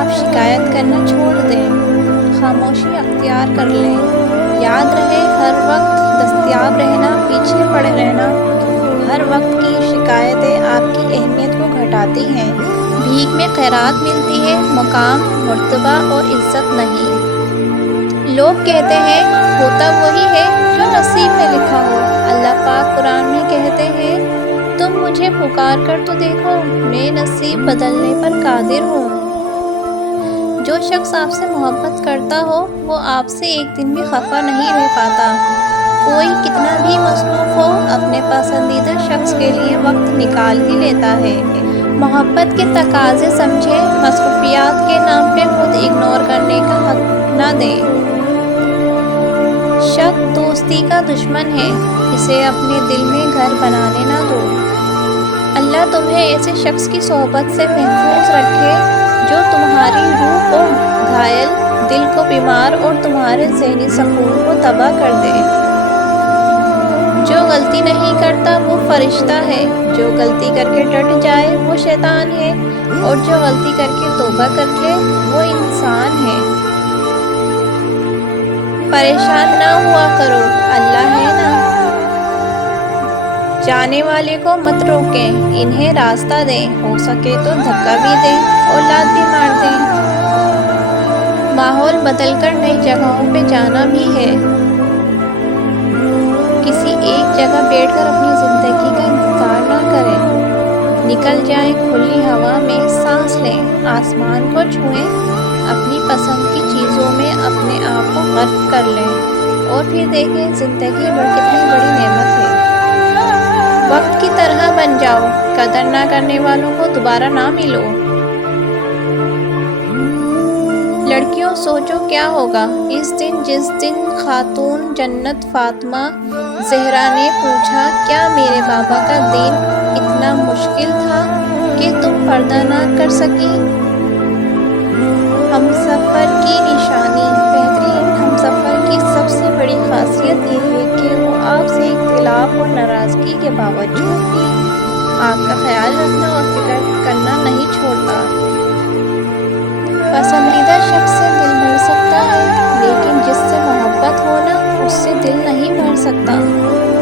آپ شکایت کرنا چھوڑ دیں، خاموشی اختیار کر لیں۔ یاد رہے، ہر وقت دستیاب رہنا، پیچھے پڑے رہنا، ہر وقت کی شکایتیں آپ کی اہمیت کو گھٹاتی ہیں۔ بھیک میں خیرات ملتی ہے، مقام، مرتبہ اور عزت نہیں۔ لوگ کہتے ہیں ہوتا وہی ہے جو نصیب میں لکھا ہو۔ اللہ پاک قرآن میں کہتے ہیں تم مجھے پکار کر تو دیکھو، میں نصیب بدلنے پر قادر ہوں۔ جو شخص آپ سے محبت کرتا ہو وہ آپ سے ایک دن بھی خفا نہیں رہ پاتا۔ کوئی کتنا بھی مصروف ہو اپنے پسندیدہ شخص کے لیے وقت نکال ہی لیتا ہے۔ محبت کے تقاضے سمجھیں، مصروفیات کے نام پہ خود اگنور کرنے کا حق نہ دیں۔ شک دوستی کا دشمن ہے، اسے اپنے دل میں گھر بنانے نہ دو۔ اللہ تمہیں ایسے شخص کی صحبت سے محفوظ رکھے جو تمہاری روح کو گھائل، دل کو بیمار اور تمہارے ذہنی سکون کو تباہ کر دے۔ جو غلطی نہیں کرتا وہ فرشتہ ہے، جو غلطی کر کے ڈٹ جائے وہ شیطان ہے، اور جو غلطی کر کے توبہ کر لے وہ انسان ہے۔ پریشان نہ ہوا کرو، اللہ ہے نا۔ جانے والے کو مت روکیں، انہیں راستہ دیں، ہو سکے تو دھکا بھی دیں اور لات بھی مار دیں۔ ماحول بدل کر نئی جگہوں پہ جانا بھی ہے۔ کسی ایک جگہ بیٹھ کر اپنی زندگی کا انتظار نہ کریں۔ نکل جائیں کھلی ہوا میں، سانس لیں، آسمان کو چھوئیں، اپنی پسند کی چیزوں میں اپنے آپ کو غرق کر لیں، اور پھر دیکھیں زندگی کتنی بڑی نعمت ہے۔ وقت کی طرح بن جاؤ، قدر نہ کرنے والوں کو دوبارہ نہ ملو۔ لڑکیوں سوچو کیا ہوگا اس دن جس دن خاتون جنت فاطمہ زہرا نے پوچھا کیا میرے بابا کا دین اتنا مشکل تھا کہ تم پردہ نہ کر سکی؟ ہمسفر کی نشانی۔ بہترین ہمسفر کی سب سے بڑی خاصیت یہ ہے کہ وہ آپ سے اختلاف اور ناراضگی کے باوجود بھی آپ کا خیال رکھنا اور فکر کرنا نہیں چھوڑتا۔ پسندیدہ شخص سے دل بھر سکتا ہے، لیکن جس سے محبت ہو نا اس سے دل نہیں بھر سکتا۔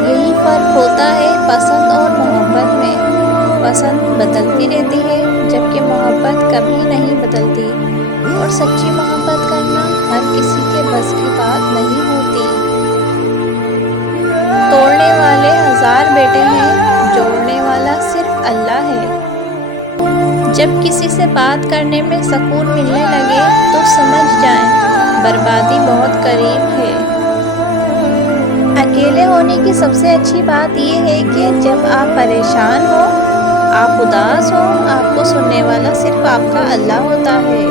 یہی فرق ہوتا ہے پسند اور محبت میں۔ پسند بدلتی رہتی ہے جبکہ محبت کبھی نہیں بدلتی، اور سچی محبت کرنا ہر کسی کے بس کی بات نہیں ہوتی۔ توڑنے والے ہزار بیٹے ہیں، جوڑنے والا صرف اللہ ہے۔ جب کسی سے بات کرنے میں سکون ملنے لگے تو سمجھ جائیں بربادی بہت قریب ہے۔ اکیلے ہونے کی سب سے اچھی بات یہ ہے کہ جب آپ پریشان ہو، آپ اداس ہو، آپ کو سننے والا صرف آپ کا اللہ ہوتا ہے۔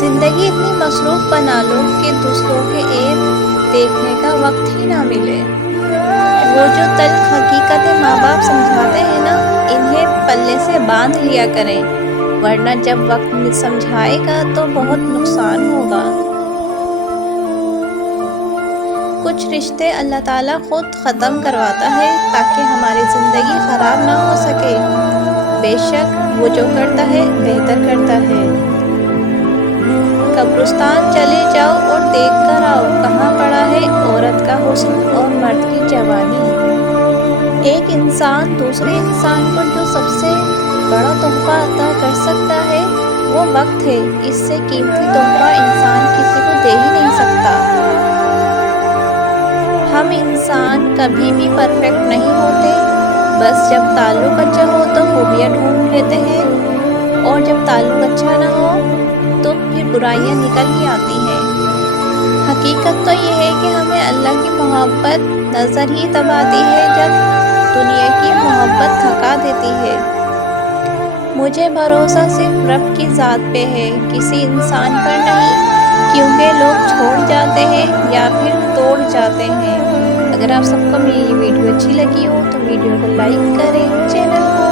زندگی اتنی مصروف بنا لو کہ دوسروں کے عیب دیکھنے کا وقت ہی نہ ملے۔ وہ جو تلخ حقیقتیں ماں باپ سمجھاتے ہیں نا، انہیں پلے سے باندھ لیا کریں، ورنہ جب وقت سمجھائے گا تو بہت نقصان ہوگا۔ کچھ رشتے اللہ تعالیٰ خود ختم کرواتا ہے تاکہ ہماری زندگی خراب نہ ہو سکے۔ بے شک وہ جو کرتا ہے بہتر کرتا ہے۔ قبرستان چلے جاؤ اور دیکھ کر آؤ کہاں پڑا ہے عورت کا حسن اور مرد کی جوانی۔ ایک انسان دوسرے انسان کو جو سب سے بڑا تحفہ عطا کر سکتا ہے وہ وقت ہے۔ اس سے قیمتی تحفہ انسان کسی کو دے ہی نہیں سکتا۔ ہم انسان کبھی بھی پرفیکٹ نہیں ہوتے، بس جب تعلق اچھا ہو تو خوبیاں ڈھونڈ لیتے ہیں، اور جب تعلق اچھا نہ ہو تو پھر برائیاں نکل ہی آتی ہیں۔ حقیقت تو یہ ہے کہ ہمیں اللہ کی محبت نظر ہی تب آتی ہے جب دنیا کی محبت تھکا دیتی ہے۔ مجھے بھروسہ صرف رب کی ذات پہ ہے، کسی انسان پر نہیں، کیونکہ لوگ چھوڑ جاتے ہیں یا پھر توڑ جاتے ہیں۔ اگر آپ سب کو میری یہ ویڈیو اچھی لگی ہو تو ویڈیو کو لائک کریں، چینل کو